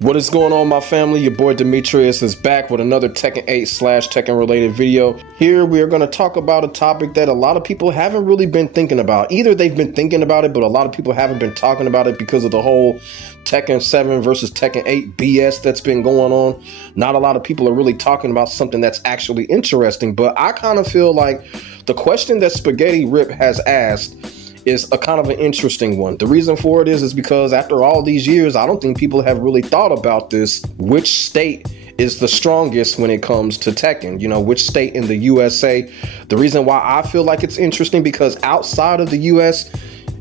What is going on, my family? Your boy Demetrius is back with another Tekken 8 / Tekken related video. Here we are going to talk about a topic that a lot of people haven't really been thinking about. Either they've been thinking about it, but a lot of people haven't been talking about it because of the whole Tekken 7 versus Tekken 8 BS that's been going on. Not a lot of people are really talking about something that's actually interesting, but I kind of feel like the question that Spaghetti Rip has asked is a kind of an interesting one. The reason for it is because after all these years, I don't think people have really thought about this. Which state is the strongest when it comes to Tekken? You know, which state in the USA? The reason why I feel like it's interesting because outside of the US,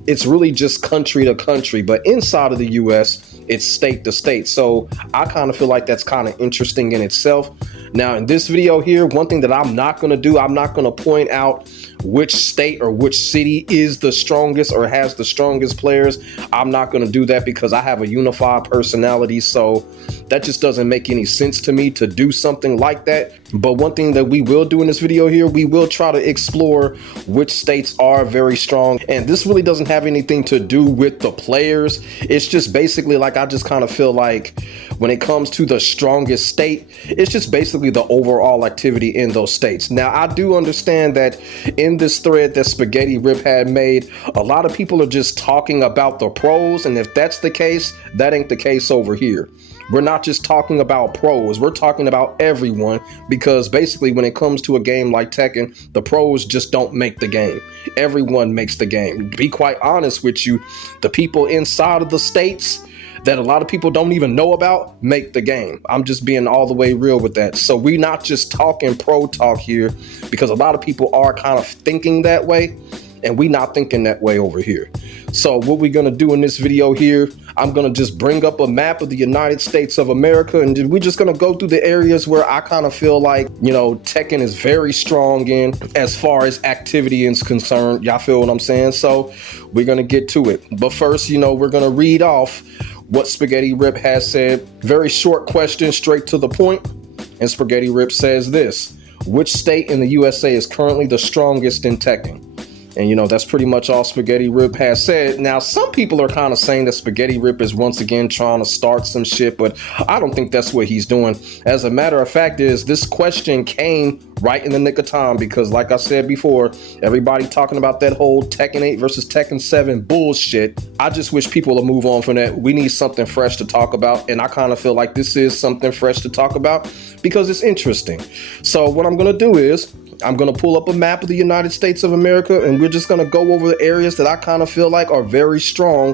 it's really just country to country, but inside of the US, it's state to state. So I kind of feel like that's kind of interesting in itself. Now, in this video here, one thing that I'm not going to do, I'm not going to point out which state or which city is the strongest or has the strongest players. I'm not going to do that because I have a unified personality, so that just doesn't make any sense to me to do something like that. But one thing that we will do in this video here, we will try to explore which states are very strong. And this really doesn't have anything to do with the players. It's just basically like, I just kind of feel like when it comes to the strongest state, it's just basically the overall activity in those states. Now, I do understand that in this thread that Spaghetti Rip had made, a lot of people are just talking about the pros. And if that's the case, that ain't the case over here. We're not just talking about pros, we're talking about everyone, because basically when it comes to a game like Tekken, the pros just don't make the game. Everyone makes the game. To be quite honest with you, the people inside of the states that a lot of people don't even know about make the game. I'm just being all the way real with that. So we're not just talking pro talk here, because a lot of people are kind of thinking that way, and we're not thinking that way over here. So what we're gonna do in this video here, I'm gonna just bring up a map of the United States of America, and we're just gonna go through the areas where I kind of feel like, you know, Tekken is very strong in as far as activity is concerned. Y'all feel what I'm saying? So we're gonna get to it. But first, you know, we're gonna read off what Spaghetti Rip has said. Very short question, straight to the point. And Spaghetti Rip says this: which state in the USA is currently the strongest in Tekken? And, you know, that's pretty much all Spaghetti Rip has said. Now, some people are kind of saying that Spaghetti Rip is once again trying to start some shit, but I don't think that's what he's doing. As a matter of fact is, this question came right in the nick of time because, like I said before, everybody talking about that whole Tekken 8 versus Tekken 7 bullshit. I just wish people would move on from that. We need something fresh to talk about, and I kind of feel like this is something fresh to talk about because it's interesting. So what I'm going to do is, I'm going to pull up a map of the United States of America, and we're just going to go over the areas that I kind of feel like are very strong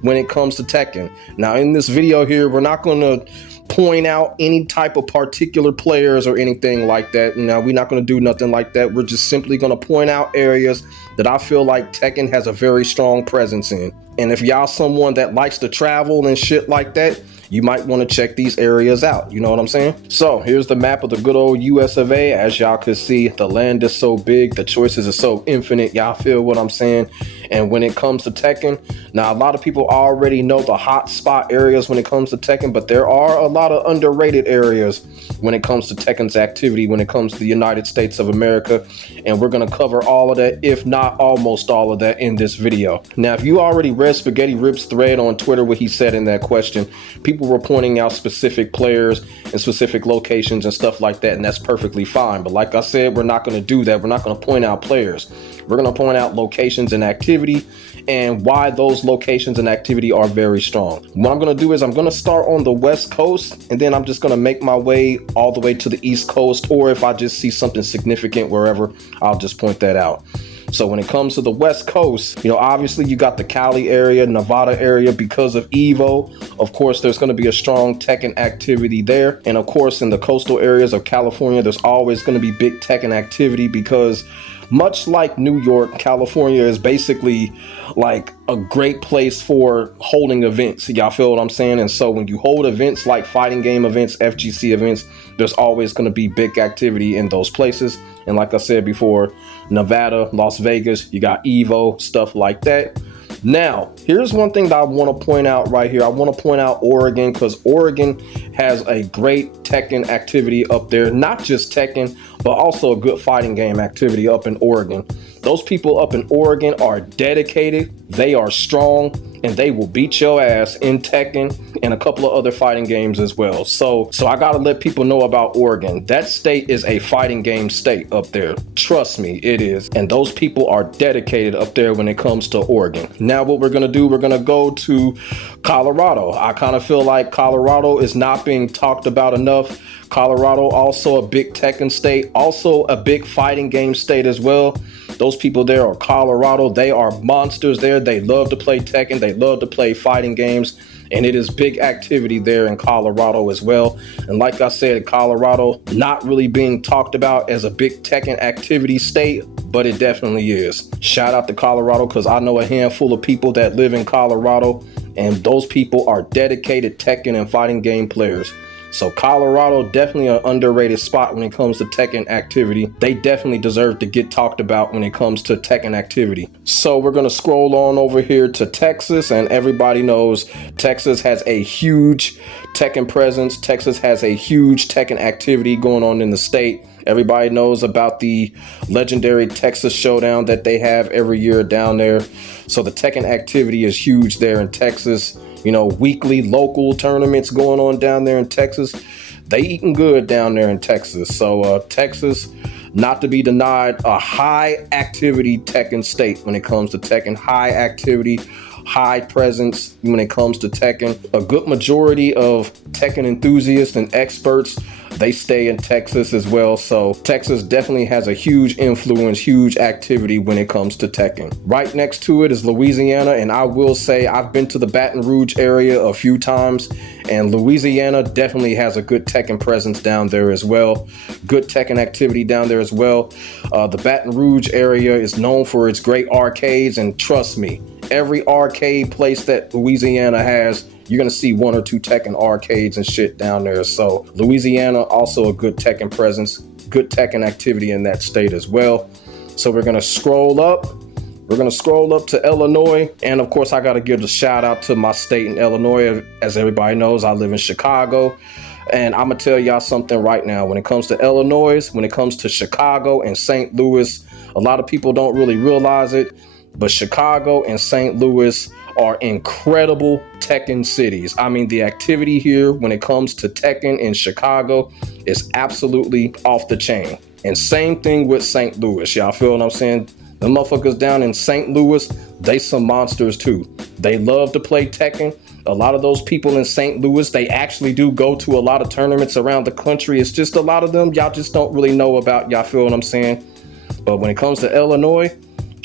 when it comes to Tekken. Now, in this video here, we're not going to point out any type of particular players or anything like that. Now, we're not going to do nothing like that. We're just simply going to point out areas that I feel like Tekken has a very strong presence in. And if y'all someone that likes to travel and shit like that, you might want to check these areas out. You know what I'm saying? So here's the map of the good old US of A. As y'all can see, the land is so big, the choices are so infinite. Y'all feel what I'm saying? And when it comes to Tekken, now a lot of people already know the hot spot areas when it comes to Tekken, but there are a lot of underrated areas when it comes to Tekken's activity, when it comes to the United States of America. And we're going to cover all of that, if not almost all of that, in this video. Now, if you already read Spaghetti Rip's thread on Twitter, what he said in that question, people were pointing out specific players and specific locations and stuff like that, and that's perfectly fine. But like I said, we're not going to do that. We're not going to point out players. We're going to point out locations and activity and why those locations and activity are very strong. What I'm going to do is I'm going to start on the West Coast, and then I'm just going to make my way all the way to the East Coast, or if I just see something significant wherever, I'll just point that out. So when it comes to the West Coast, you know, obviously you got the Cali area, Nevada area because of Evo. Of course, there's going to be a strong Tekken activity there. And of course, in the coastal areas of California, there's always going to be big Tekken activity because much like New York, California is basically like a great place for holding events. Y'all feel what I'm saying? And so when you hold events like fighting game events, FGC events, there's always going to be big activity in those places. And like I said before, Nevada, Las Vegas, you got Evo, stuff like that. Now, here's one thing that I want to point out right here. I want to point out Oregon, because Oregon has a great Tekken activity up there. Not just Tekken, but also a good fighting game activity up in Oregon. Those people up in Oregon are dedicated, they are strong, and they will beat your ass in Tekken and a couple of other fighting games as well. So I gotta let people know about Oregon. That state is a fighting game state up there. Trust me, it is. And those people are dedicated up there when it comes to Oregon. Now what we're gonna do, we're gonna go to Colorado. I kind of feel like Colorado is not being talked about enough. Colorado, also a big Tekken state, also a big fighting game state as well. Those people there are Colorado. They are monsters there. They love to play Tekken. They love to play fighting games. And it is big activity there in Colorado as well. And like I said, Colorado not really being talked about as a big Tekken activity state, but it definitely is. Shout out to Colorado, because I know a handful of people that live in Colorado, and those people are dedicated Tekken and fighting game players. So Colorado, definitely an underrated spot when it comes to Tekken activity. They definitely deserve to get talked about when it comes to Tekken activity. So we're going to scroll on over here to Texas, and everybody knows Texas has a huge Tekken presence. Texas has a huge Tekken activity going on in the state. Everybody knows about the legendary Texas Showdown that they have every year down there. So the Tekken activity is huge there in Texas. You know, weekly local tournaments going on down there in Texas. They eating good down there in Texas. So Texas, not to be denied, a high activity Tekken state when it comes to Tekken. High activity, high presence when it comes to Tekken. A good majority of Tekken enthusiasts and experts, they stay in Texas as well. So Texas definitely has a huge influence, huge activity when it comes to Tekken. Right next to it is Louisiana, and I will say I've been to the Baton Rouge area a few times, and Louisiana definitely has a good Tekken presence down there as well. Good Tekken activity down there as well. The Baton Rouge area is known for its great arcades, and trust me, every arcade place that Louisiana has, you're going to see one or two Tekken arcades and shit down there. So Louisiana, also a good Tekken presence, good Tekken activity in that state as well. So we're going to scroll up. We're going to scroll up to Illinois. And of course, I got to give a shout out to my state in Illinois. As everybody knows, I live in Chicago. And I'm going to tell y'all something right now. When it comes to Illinois, when it comes to Chicago and St. Louis, a lot of people don't really realize it, but Chicago and St. Louis are incredible Tekken cities. I mean, the activity here when it comes to Tekken in Chicago is absolutely off the chain. And same thing with St. Louis. Y'all feel what I'm saying? The motherfuckers down in St. Louis, they some monsters too. They love to play Tekken. A lot of those people in St. Louis, they actually do go to a lot of tournaments around the country. It's just a lot of them y'all just don't really know about. Y'all feel what I'm saying? But when it comes to Illinois,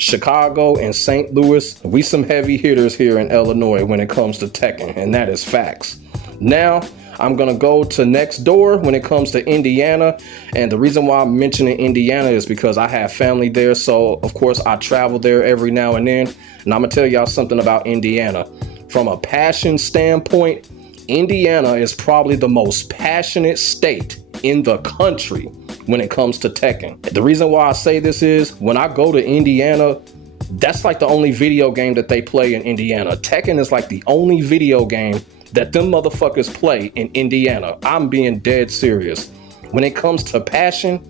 Chicago and St. Louis, we some heavy hitters here in Illinois when it comes to Tekken, and that is facts. Now, I'm going to go to next door when it comes to Indiana, and the reason why I'm mentioning Indiana is because I have family there, so of course I travel there every now and then, and I'm going to tell y'all something about Indiana. From a passion standpoint, Indiana is probably the most passionate state in the country when it comes to Tekken. The reason why I say this is when I go to Indiana, that's like the only video game that they play in Indiana. Tekken is like the only video game that them motherfuckers play in Indiana. I'm being dead serious. When it comes to passion,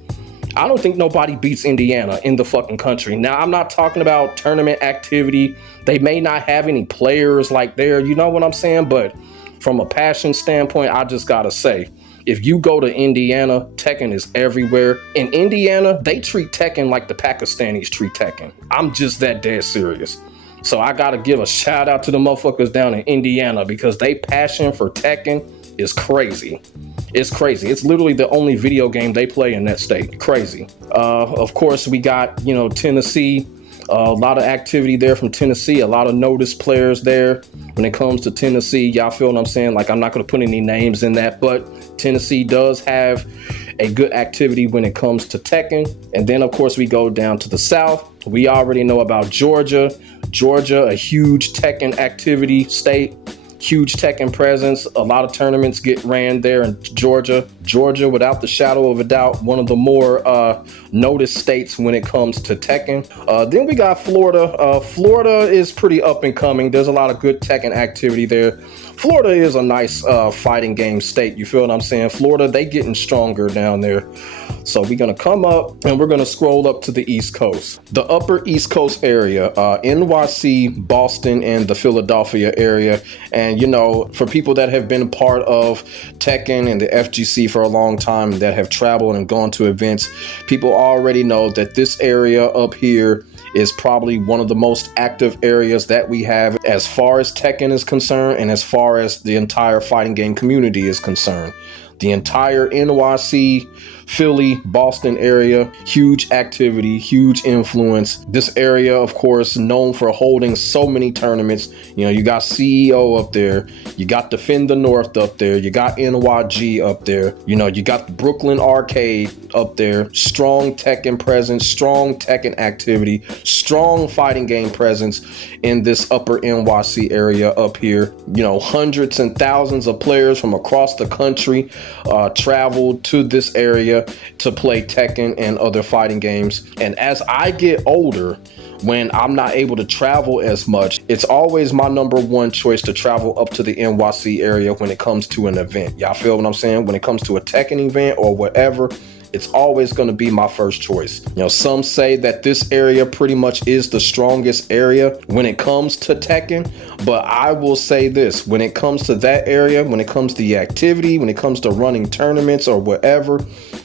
I don't think nobody beats Indiana in the fucking country. Now, I'm not talking about tournament activity. They may not have any players like there, you know what I'm saying? But from a passion standpoint, I just gotta say, if you go to Indiana, Tekken is everywhere. In Indiana, they treat Tekken like the Pakistanis treat Tekken. I'm just that dead serious. So I gotta give a shout out to the motherfuckers down in Indiana because they passion for Tekken is crazy. It's crazy. It's literally the only video game they play in that state. Crazy. Of course, we got, Tennessee. A lot of activity there from Tennessee, a lot of noticed players there when it comes to Tennessee. Y'all feel what I'm saying? Like, I'm not going to put any names in that, but Tennessee does have a good activity when it comes to Tekken. And then, of course, we go down to the South. We already know about Georgia. Georgia, a huge Tekken activity state, huge Tekken presence. A lot of tournaments get ran there in Georgia. Georgia, without the shadow of a doubt, one of the more noticed states when it comes to Tekken. Then we got Florida. Florida is pretty up and coming. There's a lot of good Tekken activity there. Florida is a nice fighting game state. You feel what I'm saying? Florida, they getting stronger down there. So we're going to come up and we're going to scroll up to the East Coast. The upper East Coast area, NYC, Boston, and the Philadelphia area. And, you know, for people that have been part of Tekken and the FGC for a long time, that have traveled and gone to events, people already know that this area up here is probably one of the most active areas that we have as far as Tekken is concerned and as far as the entire fighting game community is concerned. The entire NYC, Philly, Boston area, huge activity, huge influence. This area, of course, known for holding so many tournaments. You know, you got CEO up there, you got Defend the North up there, you got NYG up there, you know, you got the Brooklyn Arcade up there. Strong Tekken presence, strong Tekken activity, strong fighting game presence in this upper NYC area up here. You know, hundreds and thousands of players from across the country traveled to this area to play Tekken and other fighting games. And as I get older, when I'm not able to travel as much, it's always my number one choice to travel up to the NYC area when it comes to an event. Y'all feel what I'm saying? When it comes to a Tekken event or whatever, it's always going to be my first choice. You know, some say that this area pretty much is the strongest area when it comes to Tekken, but I will say this: when it comes to that area, when it comes to the activity, when it comes to running tournaments or whatever,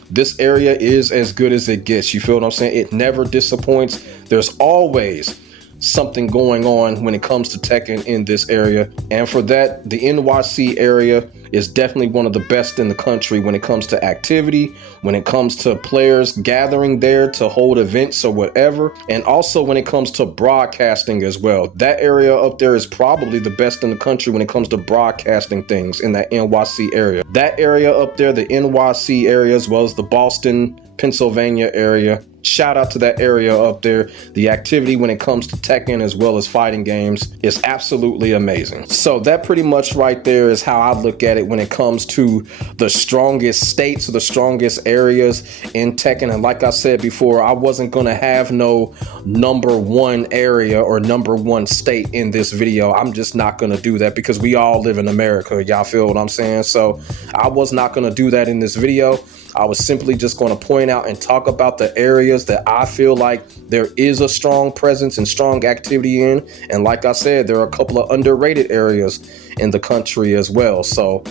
this area is as good as it gets. You feel what I'm saying? It never disappoints. There's always something going on when it comes to Tekken in this area. And for that, the NYC area is definitely one of the best in the country when it comes to activity, when it comes to players gathering there to hold events or whatever, and also when it comes to broadcasting as well. That area up there is probably the best in the country when it comes to broadcasting things in that NYC area. That area up there, the NYC area, as well as the Boston, Pennsylvania area. Shout out to that area up there. The activity when it comes to Tekken as well as fighting games is absolutely amazing. So that pretty much right there is how I look at it when it comes to the strongest states or the strongest areas in Tekken. And like I said before, I wasn't going to have no number one area or number one state in this video. I'm just not going to do that because we all live in America. Y'all feel what I'm saying? So I was not going to do that in this video. I was simply just going to point out and talk about the areas that I feel like there is a strong presence and strong activity in. And like I said, there are a couple of underrated areas in the country as well. So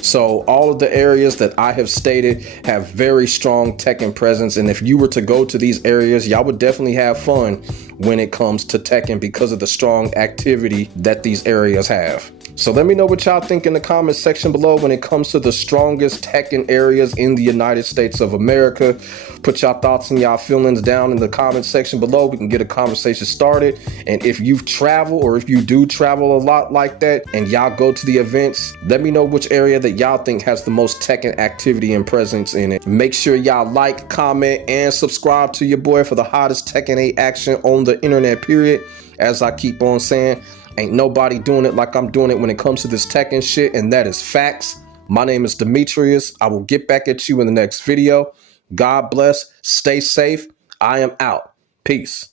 all of the areas that I have stated have very strong Tekken presence. And if you were to go to these areas, y'all would definitely have fun when it comes to Tekken because of the strong activity that these areas have. So let me know what y'all think in the comment section below when it comes to the strongest Tekken areas in the United States of America. Put y'all thoughts and y'all feelings down in the comment section below. We can get a conversation started. And if you've traveled or if you do travel a lot like that and y'all go to the events, let me know which area that y'all think has the most Tekken activity and presence in it. Make sure y'all like, comment, and subscribe to your boy for the hottest Tekken 8 action on the internet, period. As I keep on saying, ain't nobody doing it like I'm doing it when it comes to this Tekken shit, and that is facts. My name is Demetrius. I will get back at you in the next video. God bless. Stay safe. I am out. Peace.